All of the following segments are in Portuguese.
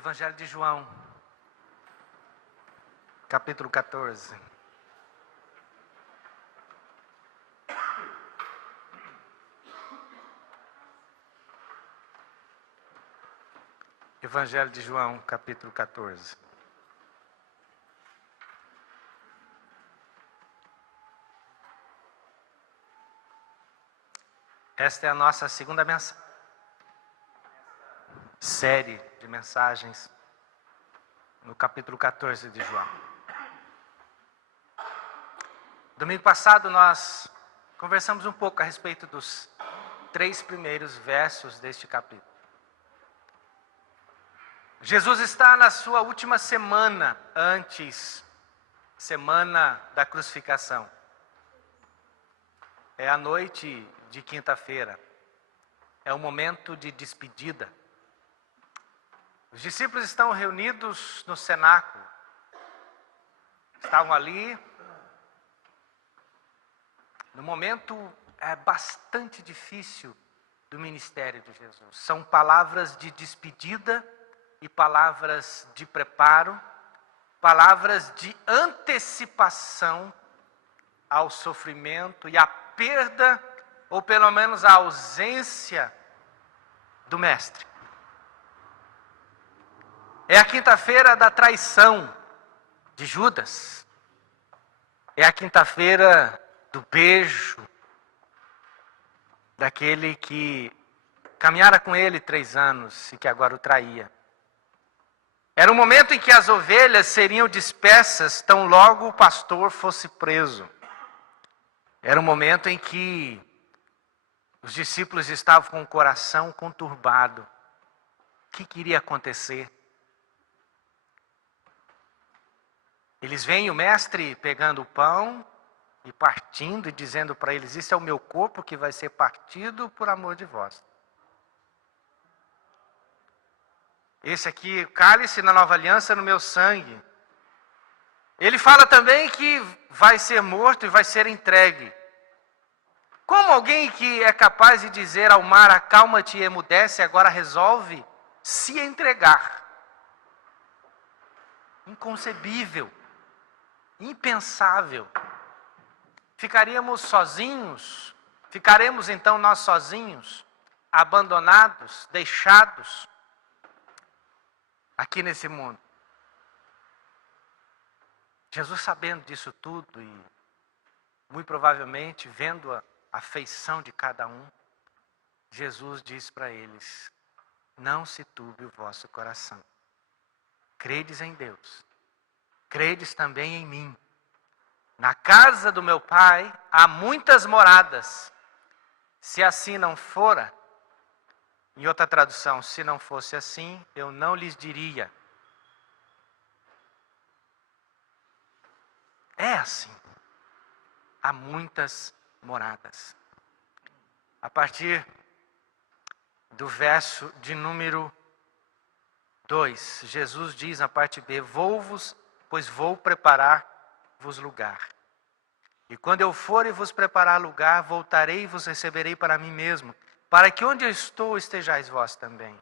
Evangelho de João, capítulo 14. Evangelho de João, capítulo 14. Esta é a nossa segunda série de mensagens no capítulo 14 de João. Domingo passado nós conversamos um pouco a respeito dos 3 primeiros versos deste capítulo. Jesus está na sua última semana semana da crucificação. É a noite de quinta-feira. É o momento de despedida. Os discípulos estão reunidos no cenáculo. Estavam ali no momento bastante difícil do ministério de Jesus. São palavras de despedida e palavras de preparo, palavras de antecipação ao sofrimento e à perda, ou pelo menos à ausência do Mestre. É a quinta-feira da traição de Judas. É a quinta-feira do beijo daquele que caminhara com ele 3 anos e que agora o traía. Era um momento em que as ovelhas seriam dispersas tão logo o pastor fosse preso. Era um momento em que os discípulos estavam com o coração conturbado. O que iria acontecer? Eles veem o mestre pegando o pão e partindo e dizendo para eles: isso é o meu corpo que vai ser partido por amor de vós. Esse aqui, o cálice na nova aliança no meu sangue. Ele fala também que vai ser morto e vai ser entregue. Como alguém que é capaz de dizer ao mar: acalma-te e emudece, agora resolve se entregar? Inconcebível. Impensável. Ficaríamos sozinhos? Ficaremos então nós sozinhos, abandonados, deixados aqui nesse mundo? Jesus, sabendo disso tudo e muito provavelmente vendo a afeição de cada um, Jesus diz para eles: não se turbe o vosso coração. Credes em Deus, credes também em mim. Na casa do meu Pai há muitas moradas. Se assim não fora, em outra tradução, se não fosse assim, eu não lhes diria. É assim. Há muitas moradas. A partir do verso de número 2, Jesus diz na parte B: vou-vos, pois vou preparar-vos lugar. E quando eu for e vos preparar lugar, voltarei e vos receberei para mim mesmo, para que onde eu estou estejais vós também.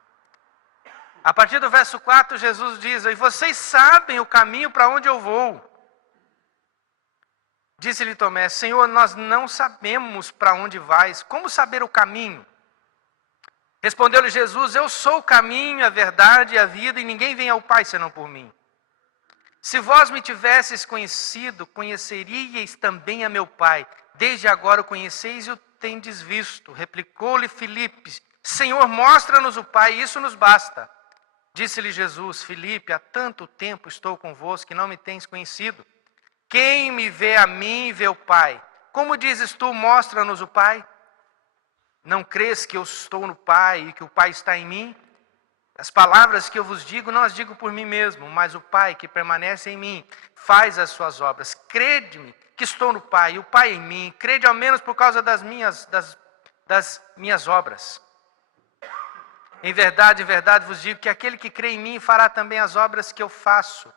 A partir do verso 4, Jesus diz: e vocês sabem o caminho para onde eu vou. Disse-lhe Tomé: Senhor, nós não sabemos para onde vais, como saber o caminho? Respondeu-lhe Jesus: eu sou o caminho, a verdade e a vida, e ninguém vem ao Pai senão por mim. Se vós me tivesses conhecido, conheceríeis também a meu Pai. Desde agora o conheceis e o tendes visto. Replicou-lhe Filipe: Senhor, mostra-nos o Pai, isso nos basta. Disse-lhe Jesus: Filipe, há tanto tempo estou convosco que não me tens conhecido. Quem me vê a mim, vê o Pai. Como dizes tu, mostra-nos o Pai? Não crês que eu estou no Pai e que o Pai está em mim? As palavras que eu vos digo, não as digo por mim mesmo, mas o Pai que permanece em mim faz as suas obras. Crede-me que estou no Pai e o Pai em mim. Crede ao menos por causa das minhas obras. Em verdade vos digo que aquele que crê em mim fará também as obras que eu faço.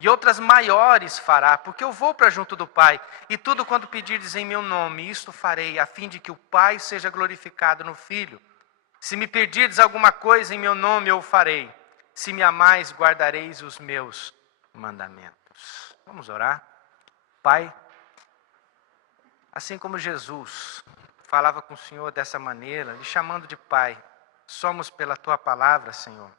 E outras maiores fará, porque eu vou para junto do Pai. E tudo quanto pedirdes em meu nome, isto farei, a fim de que o Pai seja glorificado no Filho. Se me pedirdes alguma coisa em meu nome, eu o farei. Se me amais, guardareis os meus mandamentos. Vamos orar? Pai, assim como Jesus falava com o Senhor dessa maneira, lhe chamando de Pai, somos pela Tua palavra, Senhor,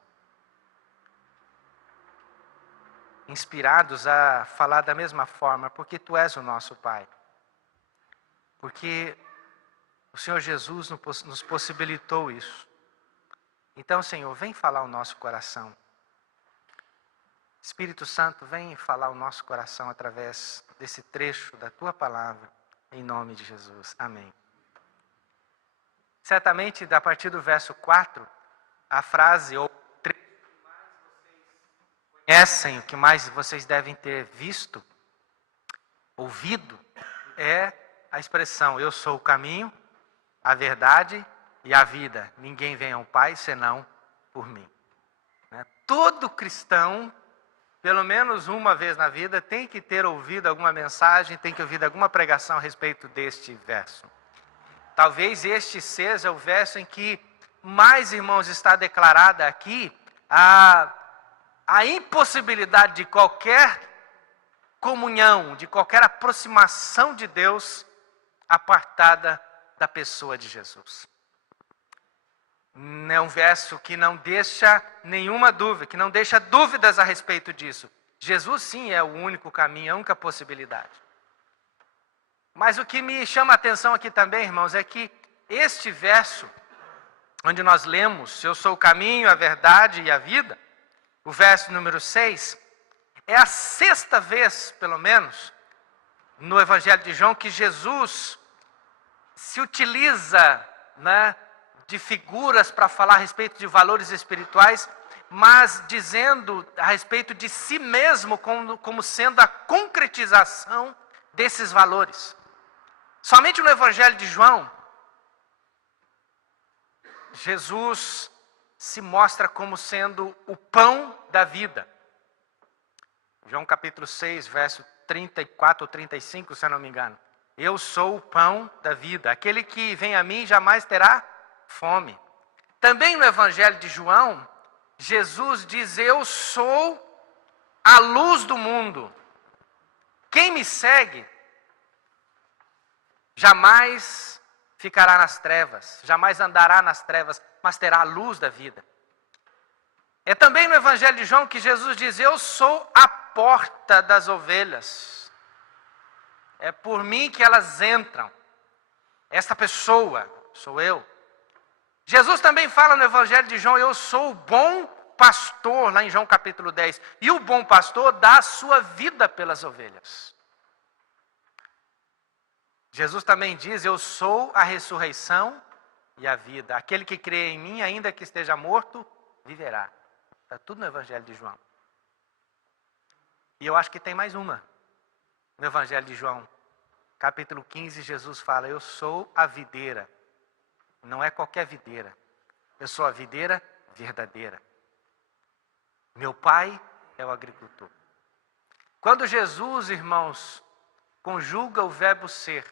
inspirados a falar da mesma forma, porque Tu és o nosso Pai. Porque o Senhor Jesus nos possibilitou isso. Então, Senhor, vem falar o nosso coração. Espírito Santo, vem falar o nosso coração através desse trecho da Tua palavra, em nome de Jesus. Amém. Certamente, a partir do verso 4, a frase ou trecho que mais vocês conhecem, o que mais vocês devem ter visto, ouvido, é a expressão: eu sou o caminho, a verdade e a vida. Ninguém vem ao Pai senão por mim. Todo cristão, pelo menos uma vez na vida, tem que ter ouvido alguma mensagem, tem que ouvir alguma pregação a respeito deste verso. Talvez este seja o verso em que mais, irmãos, está declarada aqui a impossibilidade de qualquer comunhão, de qualquer aproximação de Deus apartada da pessoa de Jesus. É um verso que não deixa nenhuma dúvida, que não deixa dúvidas a respeito disso. Jesus sim é o único caminho, a única possibilidade. Mas o que me chama a atenção aqui também, irmãos, é que este verso, onde nós lemos, eu sou o caminho, a verdade e a vida, o verso número 6, é a sexta vez, pelo menos, no Evangelho de João, que Jesus se utiliza, de figuras para falar a respeito de valores espirituais, mas dizendo a respeito de si mesmo como sendo a concretização desses valores. Somente no Evangelho de João, Jesus se mostra como sendo o pão da vida. João capítulo 6, verso 34 ou 35, se eu não me engano. Eu sou o pão da vida. Aquele que vem a mim jamais terá fome. Também no Evangelho de João, Jesus diz: eu sou a luz do mundo. Quem me segue jamais ficará nas trevas, jamais andará nas trevas, mas terá a luz da vida. É também no Evangelho de João que Jesus diz: eu sou a porta das ovelhas. É por mim que elas entram. Esta pessoa sou eu. Jesus também fala no Evangelho de João: eu sou o bom pastor, lá em João capítulo 10. E o bom pastor dá a sua vida pelas ovelhas. Jesus também diz: eu sou a ressurreição e a vida. Aquele que crê em mim, ainda que esteja morto, viverá. Está tudo no Evangelho de João. E eu acho que tem mais uma. No Evangelho de João, capítulo 15, Jesus fala: eu sou a videira. Não é qualquer videira. Eu sou a videira verdadeira. Meu pai é o agricultor. Quando Jesus, irmãos, conjuga o verbo ser,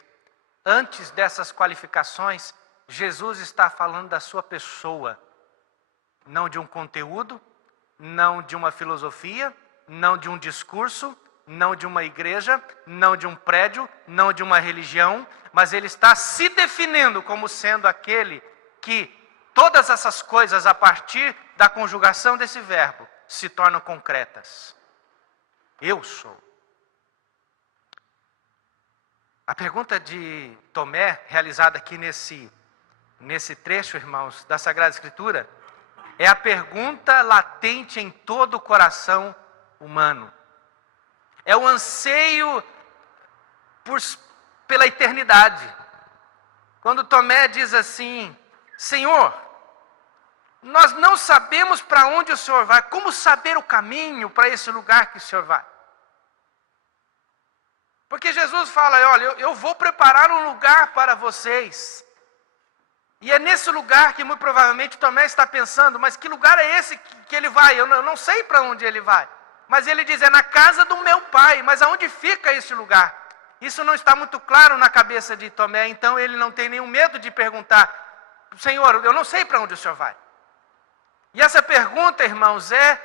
antes dessas qualificações, Jesus está falando da sua pessoa. Não de um conteúdo, não de uma filosofia, não de um discurso, não de uma igreja, não de um prédio, não de uma religião, mas ele está se definindo como sendo aquele que todas essas coisas, a partir da conjugação desse verbo, se tornam concretas. Eu sou. A pergunta de Tomé, realizada aqui nesse trecho, irmãos, da Sagrada Escritura, é a pergunta latente em todo o coração humano. É o anseio pela eternidade. Quando Tomé diz assim: Senhor, nós não sabemos para onde o Senhor vai, como saber o caminho para esse lugar que o Senhor vai? Porque Jesus fala: olha, eu vou preparar um lugar para vocês. E é nesse lugar que muito provavelmente Tomé está pensando: mas que lugar é esse que ele vai? Eu não sei para onde ele vai. Mas ele diz: é na casa do meu pai. Mas aonde fica esse lugar? Isso não está muito claro na cabeça de Tomé, então ele não tem nenhum medo de perguntar: Senhor, eu não sei para onde o Senhor vai. E essa pergunta, irmãos, é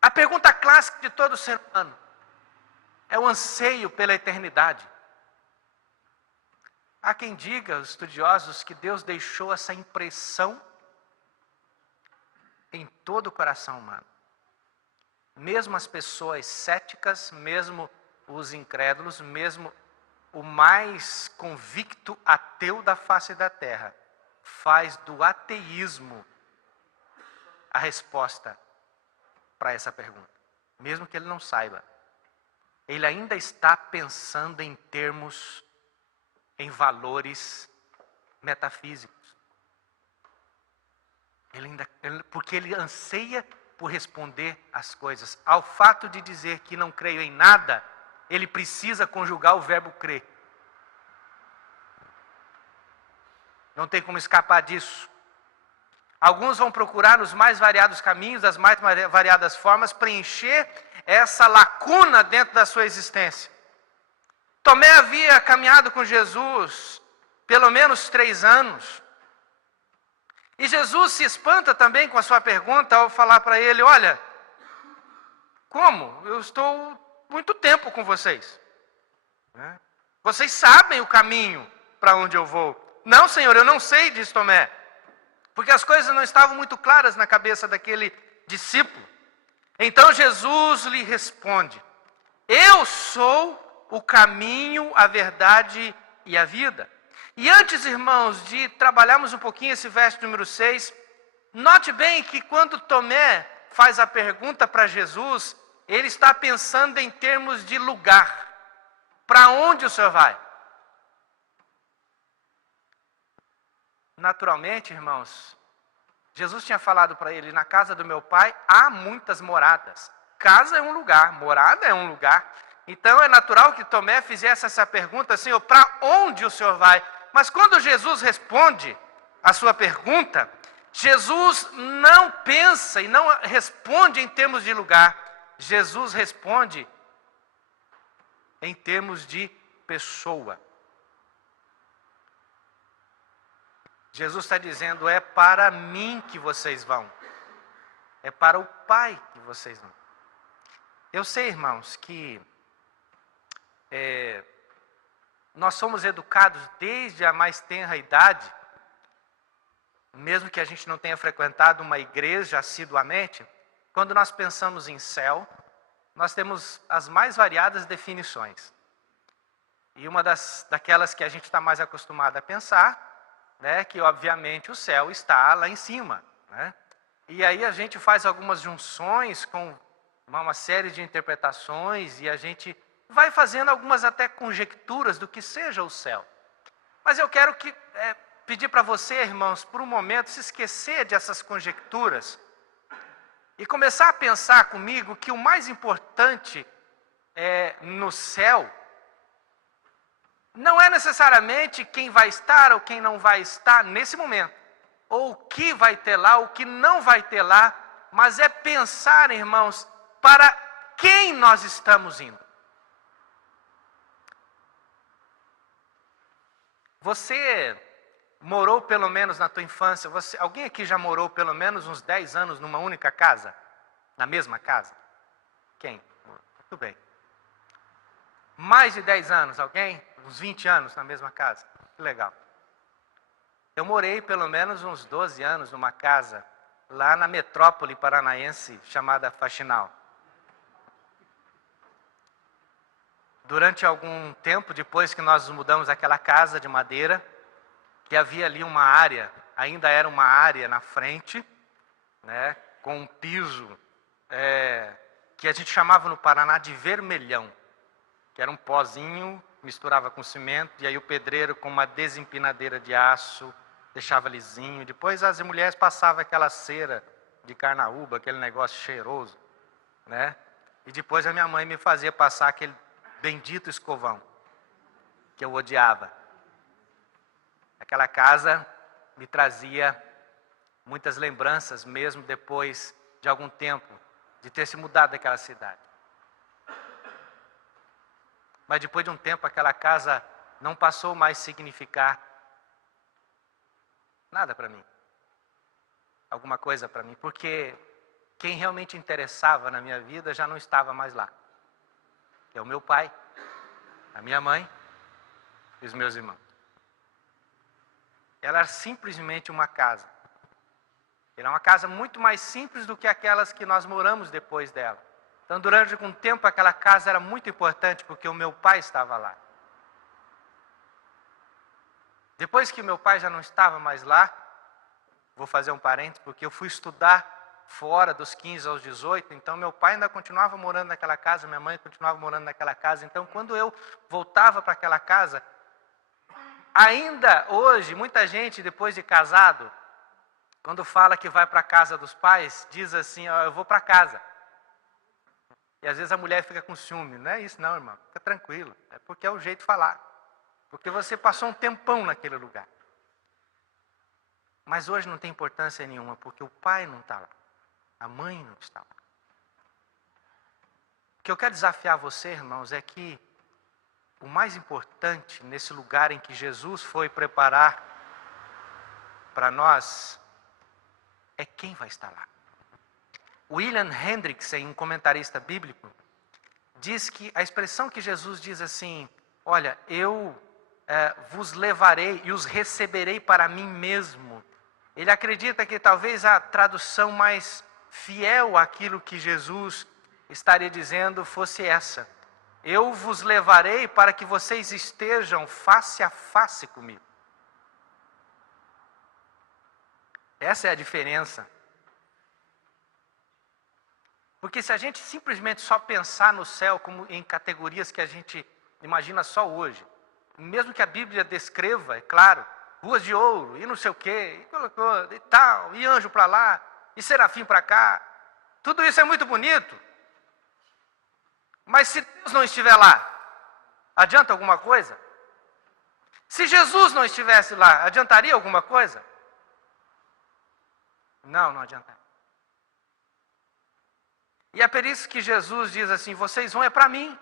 a pergunta clássica de todo ser humano. É o anseio pela eternidade. Há quem diga, os estudiosos, que Deus deixou essa impressão em todo o coração humano. Mesmo as pessoas céticas, mesmo os incrédulos, mesmo o mais convicto ateu da face da terra, faz do ateísmo a resposta para essa pergunta. Mesmo que ele não saiba. Ele ainda está pensando em termos, em valores metafísicos. Porque ele anseia por responder às coisas. Ao fato de dizer que não creio em nada, ele precisa conjugar o verbo crer. Não tem como escapar disso. Alguns vão procurar nos mais variados caminhos, das mais variadas formas, preencher essa lacuna dentro da sua existência. Tomé havia caminhado com Jesus pelo menos 3 anos. E Jesus se espanta também com a sua pergunta ao falar para ele: olha, como? Eu estou muito tempo com vocês. Vocês sabem o caminho para onde eu vou. Não, Senhor, eu não sei, diz Tomé. Porque as coisas não estavam muito claras na cabeça daquele discípulo. Então Jesus lhe responde: eu sou o caminho, a verdade e a vida. E antes, irmãos, de trabalharmos um pouquinho esse verso número 6, note bem que quando Tomé faz a pergunta para Jesus, ele está pensando em termos de lugar. Para onde o Senhor vai? Naturalmente, irmãos, Jesus tinha falado para ele: na casa do meu pai há muitas moradas. Casa é um lugar, morada é um lugar. Então é natural que Tomé fizesse essa pergunta: Senhor, para onde o Senhor vai? Mas quando Jesus responde a sua pergunta, Jesus não pensa e não responde em termos de lugar. Jesus responde em termos de pessoa. Jesus está dizendo: é para mim que vocês vão. É para o Pai que vocês vão. Eu sei, irmãos, que nós somos educados desde a mais tenra idade, mesmo que a gente não tenha frequentado uma igreja assiduamente, quando nós pensamos em céu, nós temos as mais variadas definições. E uma daquelas que a gente está mais acostumado a pensar, que obviamente o céu está lá em cima. E aí a gente faz algumas junções com uma série de interpretações e a gente vai fazendo algumas até conjecturas do que seja o céu. Mas eu quero pedir para você, irmãos, por um momento, se esquecer dessas conjecturas e começar a pensar comigo que o mais importante no céu não é necessariamente quem vai estar ou quem não vai estar nesse momento, ou o que vai ter lá, o que não vai ter lá, mas é pensar, irmãos, para quem nós estamos indo. Você morou pelo menos na tua infância, alguém aqui já morou pelo menos uns 10 anos numa única casa? Na mesma casa? Quem? Muito bem. Mais de 10 anos, alguém? Uns 20 anos na mesma casa? Que legal. Eu morei pelo menos uns 12 anos numa casa lá na metrópole paranaense chamada Faxinal. Durante algum tempo, depois que nós nos mudamos àquela casa de madeira, que havia ali uma área, ainda era uma área na frente, com um piso que a gente chamava no Paraná de vermelhão, que era um pozinho, misturava com cimento, e aí o pedreiro com uma desempinadeira de aço, deixava lisinho. Depois as mulheres passavam aquela cera de carnaúba, aquele negócio cheiroso, E depois a minha mãe me fazia passar aquele bendito escovão, que eu odiava. Aquela casa me trazia muitas lembranças, mesmo depois de algum tempo, de ter se mudado daquela cidade. Mas depois de um tempo, aquela casa não passou mais a significar nada para mim. alguma coisa para mim, porque quem realmente interessava na minha vida já não estava mais lá. É o meu pai, a minha mãe e os meus irmãos. Ela era simplesmente uma casa. Era uma casa muito mais simples do que aquelas que nós moramos depois dela. Então, durante um tempo, aquela casa era muito importante, porque o meu pai estava lá. Depois que o meu pai já não estava mais lá, vou fazer um parênteses, porque eu fui estudar fora dos 15 aos 18, então meu pai ainda continuava morando naquela casa, minha mãe continuava morando naquela casa. Então, quando eu voltava para aquela casa, ainda hoje, muita gente, depois de casado, quando fala que vai para a casa dos pais, diz assim, ó, eu vou para casa. E às vezes a mulher fica com ciúme. Não é isso não, irmão, fica tranquilo. É porque é o jeito de falar. Porque você passou um tempão naquele lugar. Mas hoje não tem importância nenhuma, porque o pai não está lá. A mãe não está lá. O que eu quero desafiar você, irmãos, é que o mais importante nesse lugar em que Jesus foi preparar para nós é quem vai estar lá. William Hendrickson, um comentarista bíblico, diz que a expressão que Jesus diz assim, olha, eu vos levarei e os receberei para mim mesmo. Ele acredita que talvez a tradução mais fiel àquilo que Jesus estaria dizendo fosse essa. Eu vos levarei para que vocês estejam face a face comigo. Essa é a diferença. Porque se a gente simplesmente só pensar no céu como em categorias que a gente imagina só hoje, mesmo que a Bíblia descreva, é claro, ruas de ouro, e não sei o quê, e tal, e anjo para lá, e serafim para cá, tudo isso é muito bonito. Mas se Deus não estiver lá, adianta alguma coisa? Se Jesus não estivesse lá, adiantaria alguma coisa? Não, não adiantaria. E é por isso que Jesus diz assim, vocês vão é para mim.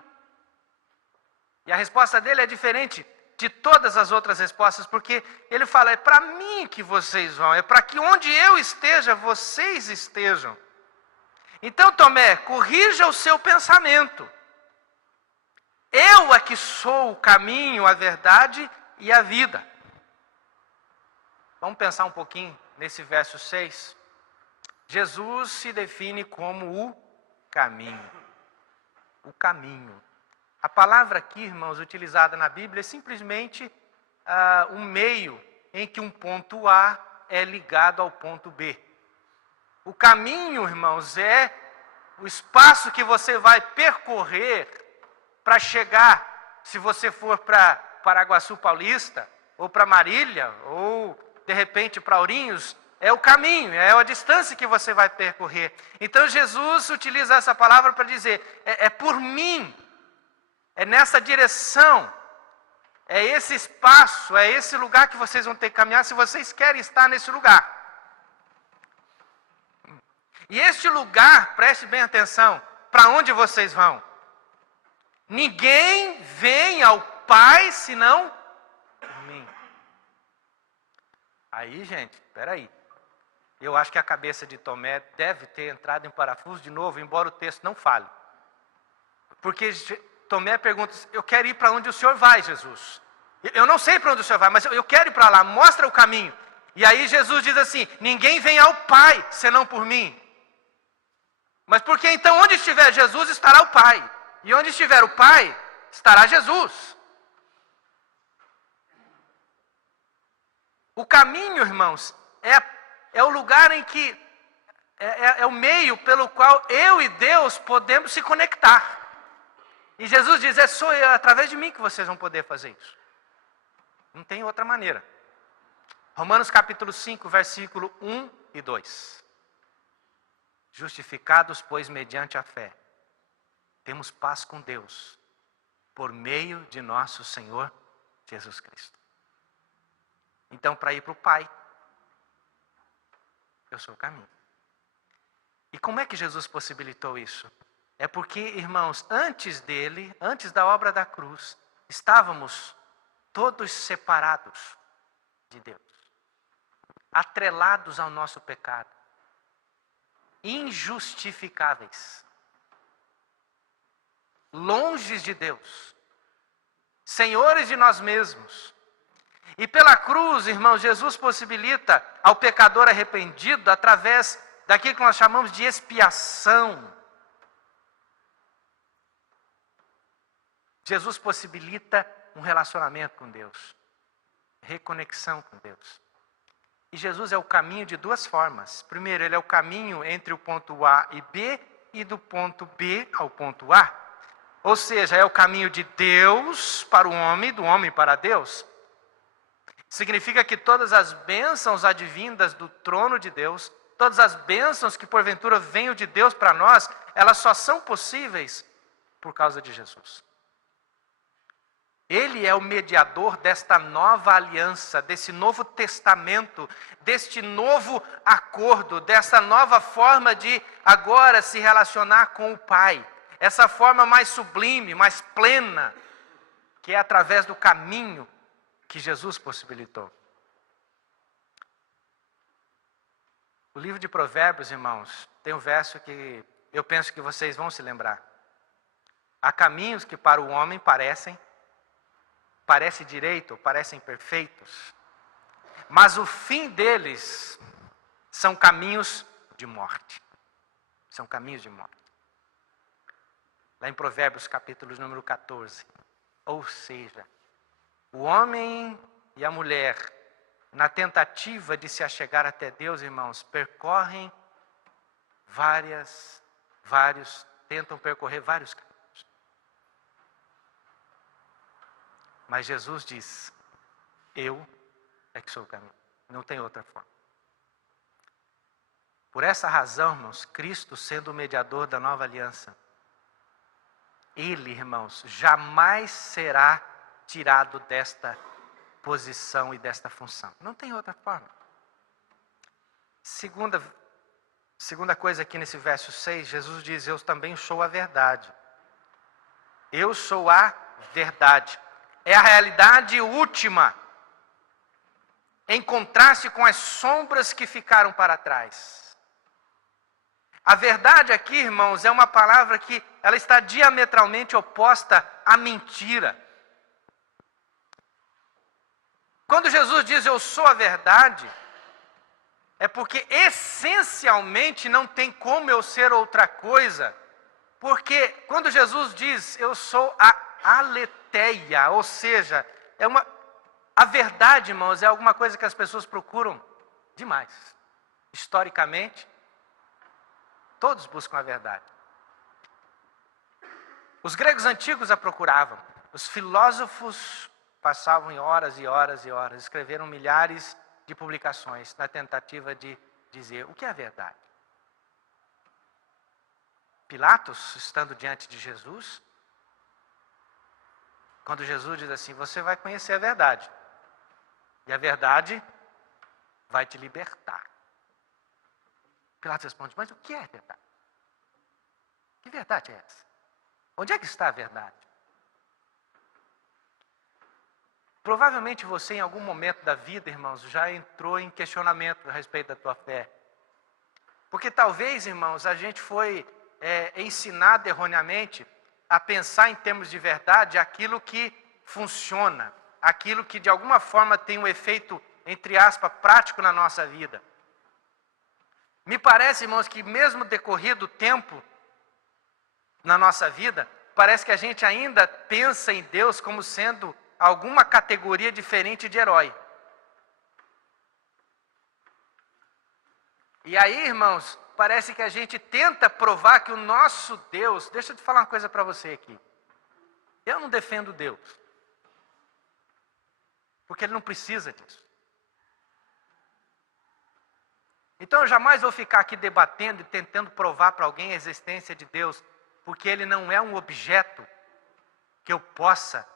E a resposta dele é diferente de todas as outras respostas, porque ele fala, é para mim que vocês vão, é para que onde eu esteja, vocês estejam. Então, Tomé, corrija o seu pensamento. Eu é que sou o caminho, a verdade e a vida. Vamos pensar um pouquinho nesse verso 6. Jesus se define como o caminho. O caminho. A palavra aqui, irmãos, utilizada na Bíblia é simplesmente um meio em que um ponto A é ligado ao ponto B. O caminho, irmãos, é o espaço que você vai percorrer para chegar, se você for para Paraguaçu Paulista, ou para Marília, ou de repente para Ourinhos, é o caminho, é a distância que você vai percorrer. Então Jesus utiliza essa palavra para dizer, é por mim, é nessa direção, é esse espaço, é esse lugar que vocês vão ter que caminhar se vocês querem estar nesse lugar. E este lugar, preste bem atenção, para onde vocês vão? Ninguém vem ao Pai senão por mim. Aí, gente, espera aí. Eu acho que a cabeça de Tomé deve ter entrado em parafuso de novo, embora o texto não fale. Porque Tomé pergunta, eu quero ir para onde o Senhor vai, Jesus. Eu não sei para onde o Senhor vai, mas eu quero ir para lá, mostra o caminho. E aí Jesus diz assim, ninguém vem ao Pai senão por mim. Mas porque então onde estiver Jesus estará o Pai. E onde estiver o Pai, estará Jesus. O caminho, irmãos, é o lugar em que, é o meio pelo qual eu e Deus podemos se conectar. E Jesus diz, é através de mim que vocês vão poder fazer isso. Não tem outra maneira. Romanos capítulo 5, versículo 1 e 2. Justificados, pois, mediante a fé, temos paz com Deus, por meio de nosso Senhor Jesus Cristo. Então, para ir para o Pai, eu sou o caminho. E como é que Jesus possibilitou isso? É porque, irmãos, antes dele, antes da obra da cruz, estávamos todos separados de Deus, atrelados ao nosso pecado. injustificáveis, longes de Deus, senhores de nós mesmos. E pela cruz, irmãos, Jesus possibilita ao pecador arrependido, através daquilo que nós chamamos de expiação, Jesus possibilita um relacionamento com Deus, reconexão com Deus. E Jesus é o caminho de duas formas. Primeiro, ele é o caminho entre o ponto A e B e do ponto B ao ponto A. Ou seja, é o caminho de Deus para o homem, do homem para Deus. Significa que todas as bênçãos advindas do trono de Deus, todas as bênçãos que porventura venham de Deus para nós, elas só são possíveis por causa de Jesus. Ele é o mediador desta nova aliança, desse novo testamento, deste novo acordo, dessa nova forma de agora se relacionar com o Pai. Essa forma mais sublime, mais plena, que é através do caminho que Jesus possibilitou. O livro de Provérbios, irmãos, tem um verso que eu penso que vocês vão se lembrar. Há caminhos que para o homem parecem direito, parecem perfeitos, mas o fim deles são caminhos de morte. São caminhos de morte. Lá em Provérbios, capítulo número 14. Ou seja, o homem e a mulher, na tentativa de se achegar até Deus, irmãos, tentam percorrer vários caminhos. Mas Jesus diz, eu é que sou o caminho, não tem outra forma. Por essa razão, irmãos, Cristo sendo o mediador da nova aliança, Ele, irmãos, jamais será tirado desta posição e desta função. Não tem outra forma. Segunda coisa aqui nesse verso 6, Jesus diz, eu também sou a verdade. Eu sou a verdade. É a realidade última, em contraste com as sombras que ficaram para trás. A verdade aqui, irmãos, é uma palavra que ela está diametralmente oposta à mentira. Quando Jesus diz eu sou a verdade, é porque essencialmente não tem como eu ser outra coisa. Porque quando Jesus diz eu sou a aletheia, ou seja, a verdade, irmãos, é alguma coisa que as pessoas procuram demais. Historicamente, todos buscam a verdade. Os gregos antigos a procuravam. Os filósofos passavam em horas e horas e horas, escreveram milhares de publicações na tentativa de dizer o que é a verdade. Pilatos, estando diante de Jesus, quando Jesus diz assim, você vai conhecer a verdade, e a verdade vai te libertar. Pilatos responde, mas o que é verdade? Que verdade é essa? Onde é que está a verdade? Provavelmente você em algum momento da vida, irmãos, já entrou em questionamento a respeito da tua fé. Porque talvez, irmãos, a gente foi ensinado erroneamente a pensar em termos de verdade aquilo que funciona, aquilo que de alguma forma tem um efeito, entre aspas, prático na nossa vida. Me parece, irmãos, que mesmo decorrido o tempo na nossa vida, parece que a gente ainda pensa em Deus como sendo alguma categoria diferente de herói. E aí, irmãos, parece que a gente tenta provar que o nosso Deus... Deixa eu te falar uma coisa para você aqui. Eu não defendo Deus. Porque Ele não precisa disso. Então eu jamais vou ficar aqui debatendo e tentando provar para alguém a existência de Deus, porque Ele não é um objeto que eu possa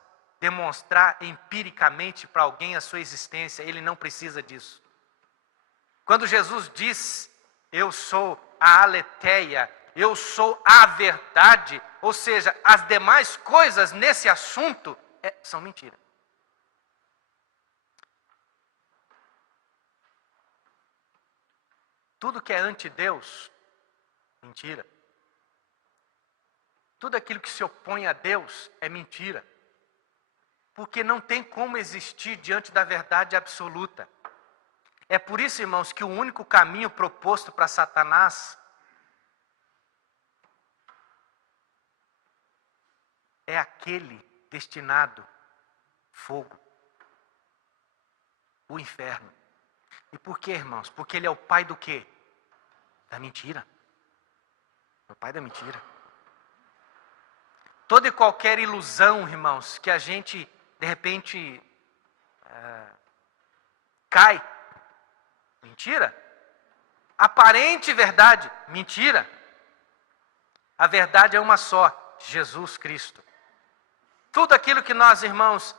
demonstrar empiricamente para alguém a sua existência. Ele não precisa disso. Quando Jesus diz, eu sou a aletheia, eu sou a verdade, ou seja, as demais coisas nesse assunto são mentira. Tudo que é anti-Deus Mentira. Tudo aquilo que se opõe a Deus é mentira. Porque não tem como existir diante da verdade absoluta. É por isso, irmãos, que o único caminho proposto para Satanás é aquele destinado fogo, o inferno. E por quê, irmãos? Porque ele é o pai do quê? Da mentira. É o pai da mentira. Toda e qualquer ilusão, irmãos, que a gente, de repente, cai. Mentira. Aparente verdade. Mentira. A verdade é uma só. Jesus Cristo. Tudo aquilo que nós, irmãos,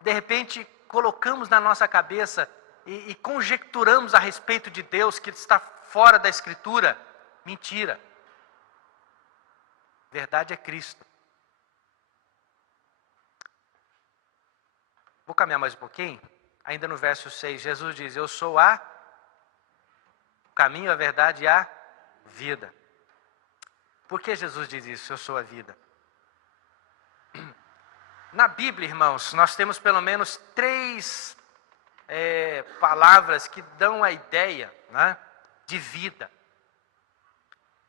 de repente colocamos na nossa cabeça e conjecturamos a respeito de Deus, que está fora da Escritura, mentira. Verdade é Cristo. Vou caminhar mais um pouquinho. Ainda no verso 6, Jesus diz: eu sou o caminho, a verdade e a vida. Por que Jesus diz isso? Eu sou a vida. Na Bíblia, irmãos, nós temos pelo menos 3 palavras que dão a ideia, né, de vida.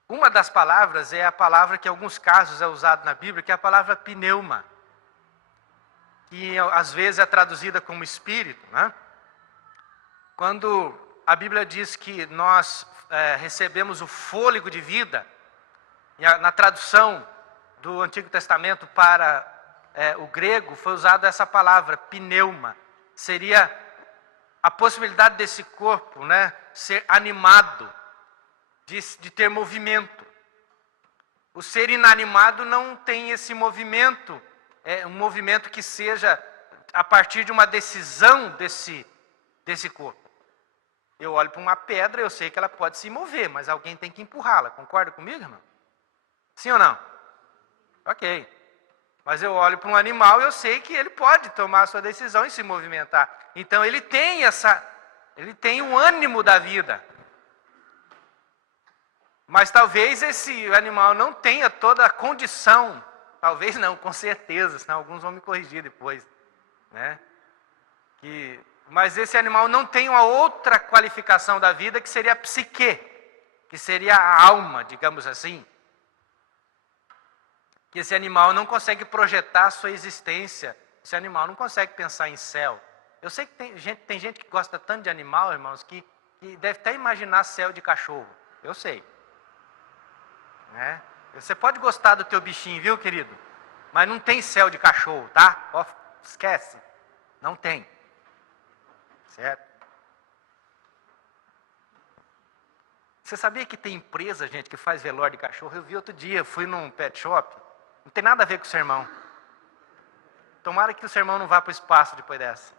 Uma das palavras é a palavra que em alguns casos é usada na Bíblia, que é a palavra pneuma, que às vezes é traduzida como espírito, né? Quando a Bíblia diz que nós recebemos o fôlego de vida, na tradução do Antigo Testamento para o grego foi usada essa palavra, pneuma. Seria a possibilidade desse corpo, né, ser animado, de ter movimento. O ser inanimado não tem esse movimento, um movimento que seja a partir de uma decisão desse corpo. Eu olho para uma pedra, eu sei que ela pode se mover, mas alguém tem que empurrá-la. Concorda comigo, irmão? Sim ou não? Ok. Mas eu olho para um animal e eu sei que ele pode tomar a sua decisão e se movimentar. Então ele tem o ânimo da vida. Mas talvez esse animal não tenha toda a condição, talvez não, com certeza, senão alguns vão me corrigir depois, né? Mas esse animal não tem uma outra qualificação da vida que seria a psique, que seria a alma, digamos assim. Que esse animal não consegue projetar a sua existência, esse animal não consegue pensar em céu. Eu sei que tem gente que gosta tanto de animal, irmãos, que deve até imaginar céu de cachorro. Eu sei. Né? Você pode gostar do teu bichinho, viu, querido? Mas não tem céu de cachorro, tá? Esquece. Não tem. Certo? Você sabia que tem empresa, gente, que faz velório de cachorro? Eu vi outro dia, fui num pet shop. Não tem nada a ver com o sermão. Tomara que o sermão não vá para o espaço depois dessa.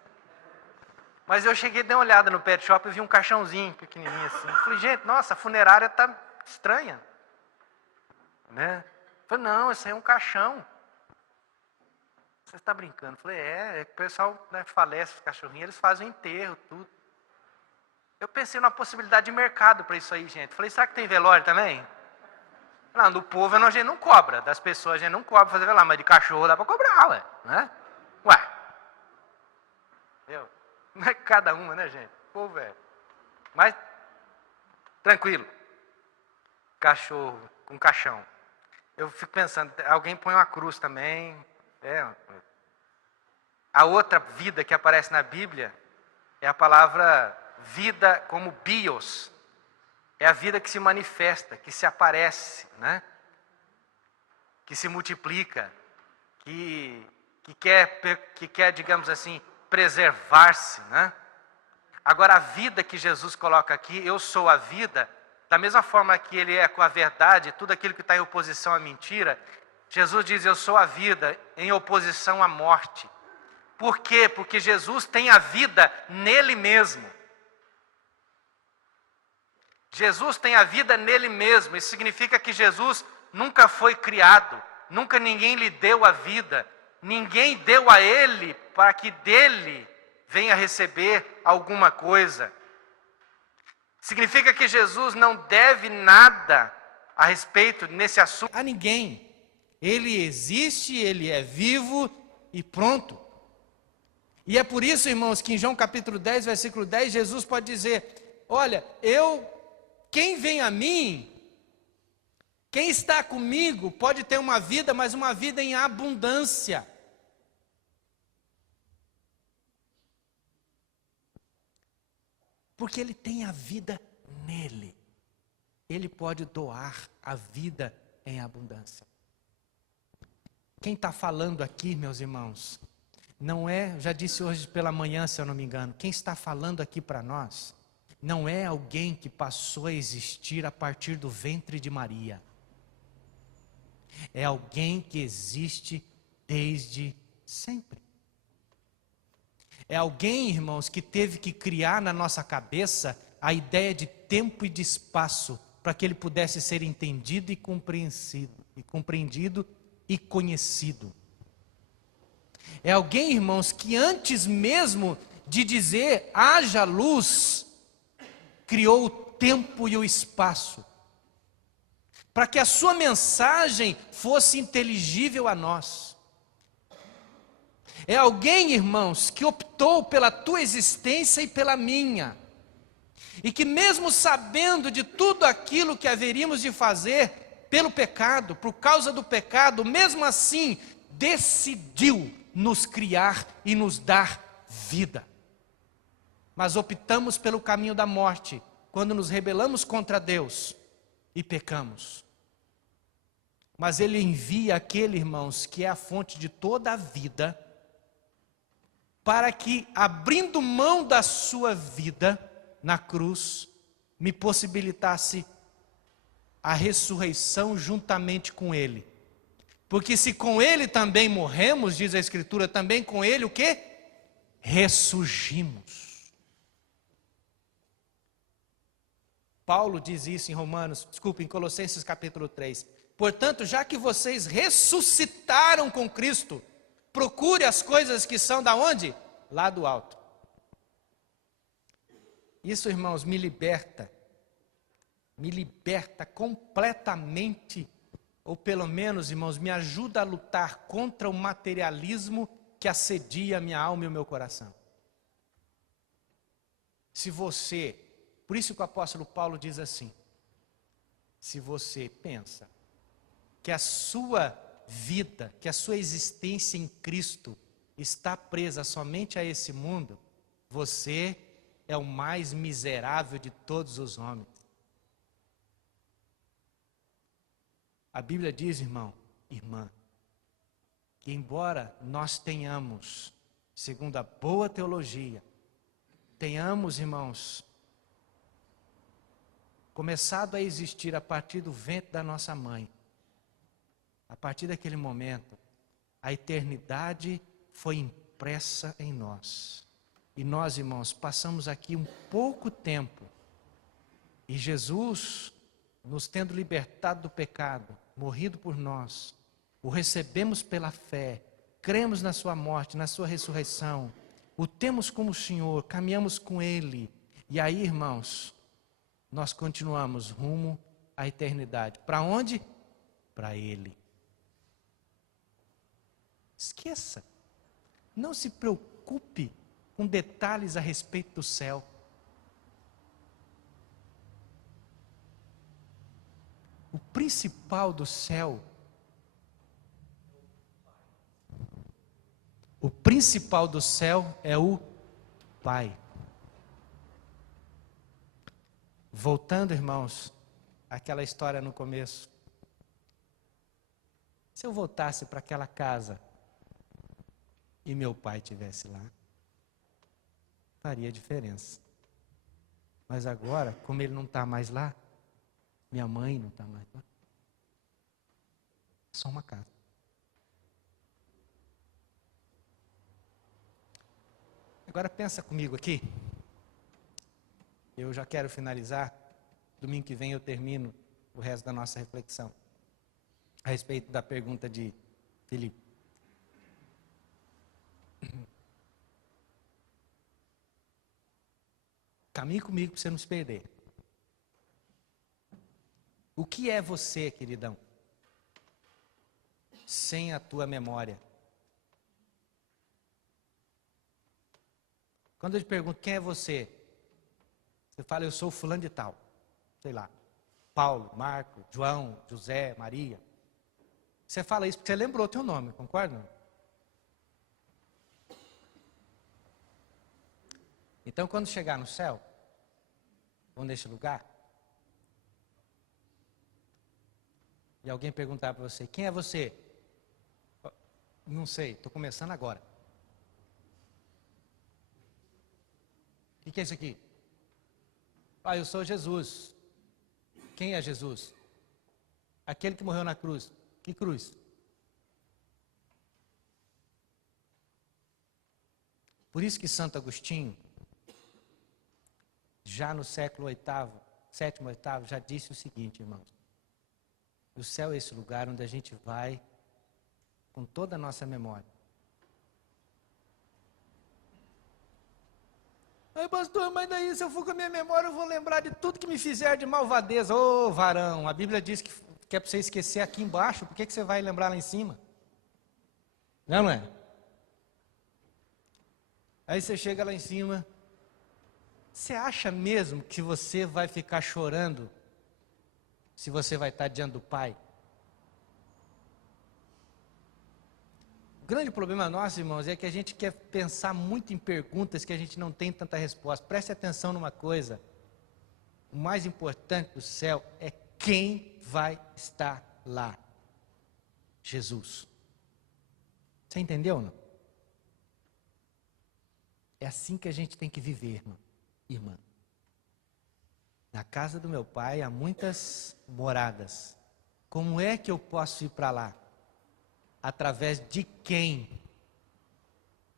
Mas eu cheguei, dei uma olhada no pet shop e vi um caixãozinho pequenininho assim. Falei, gente, nossa, a funerária está estranha. Né? Falei, não, isso aí é um caixão. Você está brincando? Falei, é que o pessoal, né, falece os cachorrinhos, eles fazem enterro, tudo. Eu pensei na possibilidade de mercado para isso aí, gente. Falei, será que tem velório também? Não, do povo a gente não cobra, das pessoas a gente não cobra fazer velório, mas de cachorro dá para cobrar, ué. Né? Ué. Não é cada uma, né, gente? O povo é. Mas, tranquilo. Cachorro com caixão. Eu fico pensando, alguém põe uma cruz também. A outra vida que aparece na Bíblia é a palavra vida como bios. É a vida que se manifesta, que se aparece, né? Que se multiplica, que quer, digamos assim, preservar-se, né? Agora, a vida que Jesus coloca aqui, eu sou a vida, da mesma forma que ele é com a verdade, tudo aquilo que está em oposição à mentira, Jesus diz, eu sou a vida em oposição à morte. Por quê? Porque Jesus tem a vida nele mesmo. Jesus tem a vida nele mesmo. Isso significa que Jesus nunca foi criado, nunca ninguém lhe deu a vida, ninguém deu a ele para que dele venha receber alguma coisa. Significa que Jesus não deve nada a respeito nesse assunto a ninguém. Ele existe, ele é vivo e pronto. E é por isso, irmãos, que em João capítulo 10, versículo 10, Jesus pode dizer: olha, quem vem a mim, quem está comigo, pode ter uma vida, mas uma vida em abundância. Porque ele tem a vida nele. Ele pode doar a vida em abundância. Quem está falando aqui, meus irmãos, não é, já disse hoje pela manhã, se eu não me engano, quem está falando aqui para nós, não é alguém que passou a existir a partir do ventre de Maria. É alguém que existe desde sempre. É alguém, irmãos, que teve que criar na nossa cabeça a ideia de tempo e de espaço, para que ele pudesse ser entendido e compreendido e conhecido. É alguém, irmãos, que antes mesmo de dizer haja luz, criou o tempo e o espaço, para que a sua mensagem fosse inteligível a nós. É alguém, irmãos, que optou pela tua existência e pela minha, e que mesmo sabendo de tudo aquilo que haveríamos de fazer pelo pecado, por causa do pecado, mesmo assim, decidiu nos criar e nos dar vida. Mas optamos pelo caminho da morte, quando nos rebelamos contra Deus e pecamos. Mas Ele envia aquele, irmãos, que é a fonte de toda a vida, para que, abrindo mão da sua vida na cruz, me possibilitasse a ressurreição juntamente com Ele. Porque se com Ele também morremos, diz a Escritura, também com Ele o quê? Ressurgimos. Paulo diz isso em Colossenses capítulo 3. Portanto, já que vocês ressuscitaram com Cristo, procure as coisas que são da onde? Lá do alto. Isso, irmãos, me liberta completamente, ou pelo menos, irmãos, me ajuda a lutar contra o materialismo que assedia a minha alma e o meu coração. Por isso que o apóstolo Paulo diz assim: se você pensa que a sua vida, que a sua existência em Cristo está presa somente a esse mundo, você é o mais miserável de todos os homens. A Bíblia diz, irmão, irmã, que embora nós tenhamos, segundo a boa teologia, tenhamos, irmãos, começado a existir a partir do ventre da nossa mãe, a partir daquele momento, a eternidade foi impressa em nós. E nós, irmãos, passamos aqui um pouco tempo, e Jesus, nos tendo libertado do pecado, morrido por nós, o recebemos pela fé, cremos na sua morte, na sua ressurreição, o temos como Senhor, caminhamos com Ele, e aí, irmãos, nós continuamos rumo à eternidade. Para onde? Para Ele. Esqueça, não se preocupe com detalhes a respeito do céu. O principal do céu, é o Pai. Voltando, irmãos, àquela história no começo. Se eu voltasse para aquela casa e meu pai estivesse lá, faria diferença. Mas agora, como ele não está mais lá, minha mãe não está mais lá, é só uma casa. Agora pensa comigo aqui. Eu já quero finalizar. Domingo que vem eu termino o resto da nossa reflexão a respeito da pergunta de Filipe. Caminhe comigo para você não se perder. O que é você, queridão? Sem a tua memória. Quando eu te pergunto quem é você, você fala, eu sou fulano de tal. Sei lá, Paulo, Marco, João, José, Maria. Você fala isso porque você lembrou o teu nome, concorda? Então, quando chegar no céu, ou neste lugar, e alguém perguntar para você, quem é você? Não sei, estou começando agora. O que é isso aqui? Eu sou Jesus. Quem é Jesus? Aquele que morreu na cruz. Que cruz? Por isso que Santo Agostinho, já no século sétimo, oitavo, já disse o seguinte, irmãos. O céu é esse lugar onde a gente vai com toda a nossa memória. Pastor, mas daí se eu for com a minha memória eu vou lembrar de tudo que me fizer de malvadeza. Ô, varão, a Bíblia diz que é para você esquecer aqui embaixo, por que você vai lembrar lá em cima? Não é? Aí você chega lá em cima, você acha mesmo que você vai ficar chorando se você vai estar diante do Pai? O grande problema nosso, irmãos, é que a gente quer pensar muito em perguntas que a gente não tem tanta resposta. Preste atenção numa coisa. O mais importante do céu é quem vai estar lá. Jesus. Você entendeu ou não? É assim que a gente tem que viver, irmã. Na casa do meu pai há muitas moradas. Como é que eu posso ir para lá? Através de quem?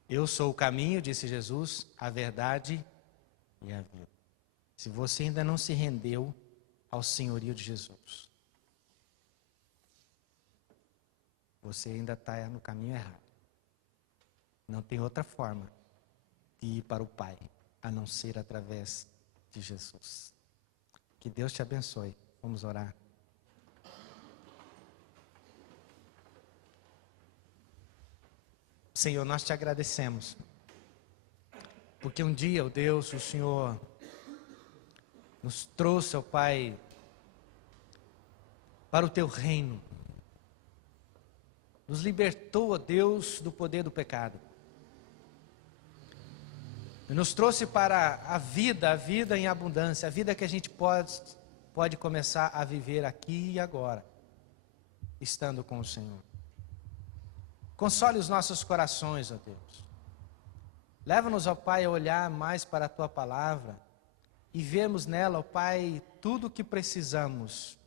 Eu sou o caminho, disse Jesus, a verdade e a vida. Se você ainda não se rendeu ao senhorio de Jesus, você ainda está no caminho errado. Não tem outra forma de ir para o Pai, a não ser através de Jesus. Que Deus te abençoe. Vamos orar. Senhor, nós te agradecemos, porque um dia, ó Deus, o Senhor nos trouxe, ó Pai, para o teu reino, nos libertou, ó Deus, do poder do pecado, e nos trouxe para a vida em abundância, a vida que a gente pode começar a viver aqui e agora, estando com o Senhor. Console os nossos corações, ó Deus. Leva-nos, ó Pai, a olhar mais para a Tua Palavra e vermos nela, ó Pai, tudo o que precisamos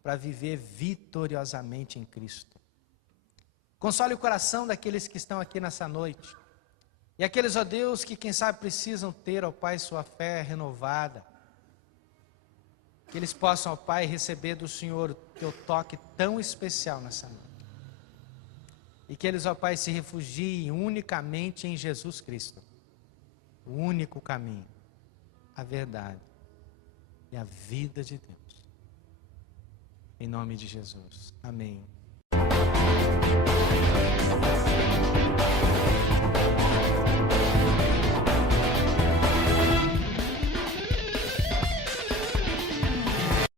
para viver vitoriosamente em Cristo. Console o coração daqueles que estão aqui nessa noite. E aqueles, ó Deus, que quem sabe precisam ter, ó Pai, sua fé renovada. Que eles possam, ó Pai, receber do Senhor o Teu toque tão especial nessa noite. E que eles, ó Pai, se refugiem unicamente em Jesus Cristo. O único caminho, a verdade e a vida de Deus. Em nome de Jesus. Amém.